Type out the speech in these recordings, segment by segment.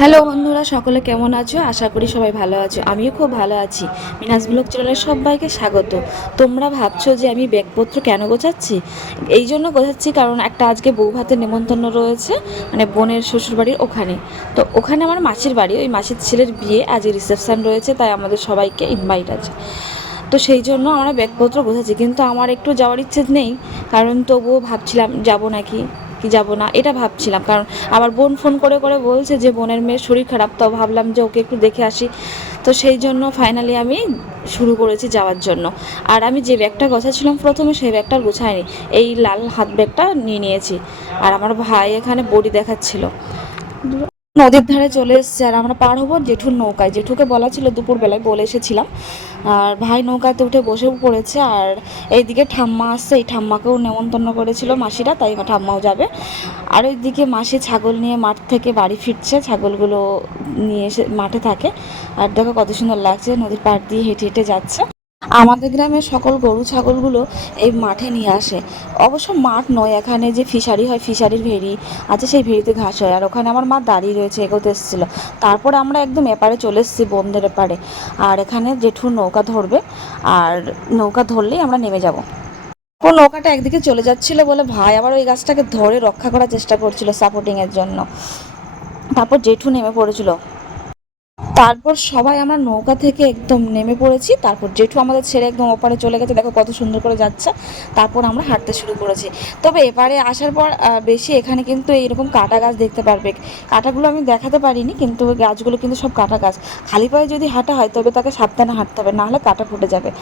Hello বন্ধুরা, সকলে কেমন আছো? আশা করি সবাই ভালো আছো। আমিও খুব ভালো আছি। মিনাস ব্লগ চ্যানেলের সবাইকে স্বাগত। তোমরা ভাবছো যে আমি ব্যাগপত্র কেন গোছাচ্ছি? এই জন্য গোছাচ্ছি কারণ একটা আজকে বউ ভাতের নেমন্তন্ন রয়েছে, মানে বোনের শ্বশুরবাড়ির ওখানে। তো ওখানে আমার মাসির বাড়ি, ওই মাসির ছেলের বিয়ে, আজ রিসেপশন রয়েছে, তাই আমাদের সবাইকে ইনভাইট আছে। তো সেই জন্য আমরা ব্যাগপত্র গোছাচ্ছি, কিন্তু আমার একটু যাওয়ার ইচ্ছে নেই। কারণ তবুও ভাবছিলাম যাব নাকি কি যাব না, এটা ভাবছিলাম। কারণ আবার বোন ফোন করে করে বলছে যে বোনের মেয়ের শরীর খারাপ, তো ভাবলাম যে ওকে একটু দেখে আসি। তো সেই জন্য ফাইনালি আমি শুরু করেছি যাওয়ার জন্য। আর আমি যে ব্যাগটা গোছাচ্ছিলাম প্রথমে, সেই ব্যাগটা গোছায়নি, এই লাল হাত ব্যাগটা নিয়ে নিয়েছি। আর আমার ভাই এখানে বডি দেখাচ্ছিল। নদীর ধারে চলে এসেছে আর আমরা পার হবো জেঠুর নৌকায়। জেঠুকে বলা ছিল দুপুরবেলায়, বলে এসেছিলাম। আর ভাই নৌকাতে উঠে বসেও পড়েছে। আর এইদিকে ঠাম্মা আসছে, এই ঠাম্মাকেও নেমন্তন্ন করেছিল মাসিরা, তাই ঠাম্মাও যাবে। আর ওইদিকে মাসি ছাগল নিয়ে মাঠ থেকে বাড়ি ফিরছে, ছাগলগুলো নিয়ে এসে মাঠে থাকে। আর দেখো কত সুন্দর লাগছে, নদীর পাড় দিয়ে হেঁটে হেঁটে যাচ্ছে। আমাদের গ্রামের সকল গরু ছাগলগুলো এই মাঠে নিয়ে আসে। অবশ্য মাঠ নয়, এখানে যে ফিশারি হয়, ফিশারির ভেড়ি আছে, সেই ভেড়িতে ঘাস হয়। আর ওখানে আমার মা দাঁড়িয়ে রয়েছে, এগোতে এসেছিলো। তারপরে আমরা একদম এপারে চলে এসেছি, বন্ধের এপারে। আর এখানে জেঠু নৌকা ধরবে, আর নৌকা ধরলেই আমরা নেমে যাব। ও নৌকাটা একদিকে চলে যাচ্ছিল বলে ভাই আবার ওই গাছটাকে ধরে রক্ষা করার চেষ্টা করছিল সাপোর্টিংয়ের জন্য। তারপর জেঠু নেমে পড়েছিল। তারপর সবাই আমরা নৌকা থেকে একদম নেমে পড়েছি। তারপর জেঠু আমাদের ছেড়ে একদম ওপারে চলে গেছে, দেখো কত সুন্দর করে যাচ্ছে। তারপর আমরা হাঁটতে শুরু করেছি। তবে এপারে আসার পর বেশি এখানে কিন্তু এইরকম কাটা গাছ দেখতে পারবে। কাটাগুলো আমি দেখাতে পারিনি, কিন্তু ওই গাছগুলো কিন্তু সব কাটা গাছ। খালি পায়ে যদি হাঁটা হয় তবে তাকে সাবধানে হাঁটতে হবে, নাহলে কাটা ফুটে যাবে।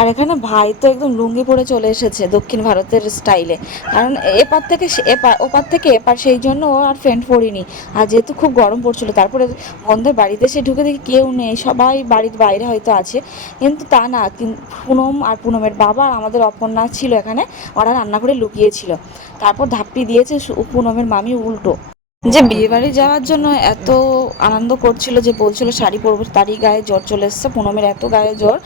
আর এখানে ভাই তো একদম লুঙ্গি পরে চলে এসেছে দক্ষিণ ভারতের স্টাইলে। কারণ এপার থেকে এপার, ওপার থেকে এপার, সেই জন্য ও আর প্যান্ট পরিনি। আর যেহেতু খুব গরম পড়ছিল, তারপরে বন্ধের বাড়িতে এসে ঢুকে দেখি কেউ নেই, সবাই বাড়ির বাইরে হয়তো আছে। কিন্তু তা না, পুনম আর পুনমের বাবা আর আমাদের অপর্ণা ছিল এখানে, ওরা রান্না করে লুকিয়েছিল। তারপর ধাপ্পি দিয়েছে পুনমের মামি উল্টো। যে বিয়েবাড়ি যাওয়ার জন্য এত আনন্দ করছিল, যে বলছিল শাড়ি পরবো, তারই গায়ে জ্বর চলে এসছে। পুনমের এত গায়ে জ্বর,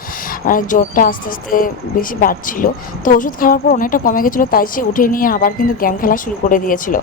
আর জ্বরটা আস্তে আস্তে বেশি বাড়ছিল। তো ওষুধ খাওয়ার পর অনেকটা কমে গেছিলো, তাই সে উঠে নিয়ে আবার কিন্তু গেম খেলা শুরু করে দিয়েছিল।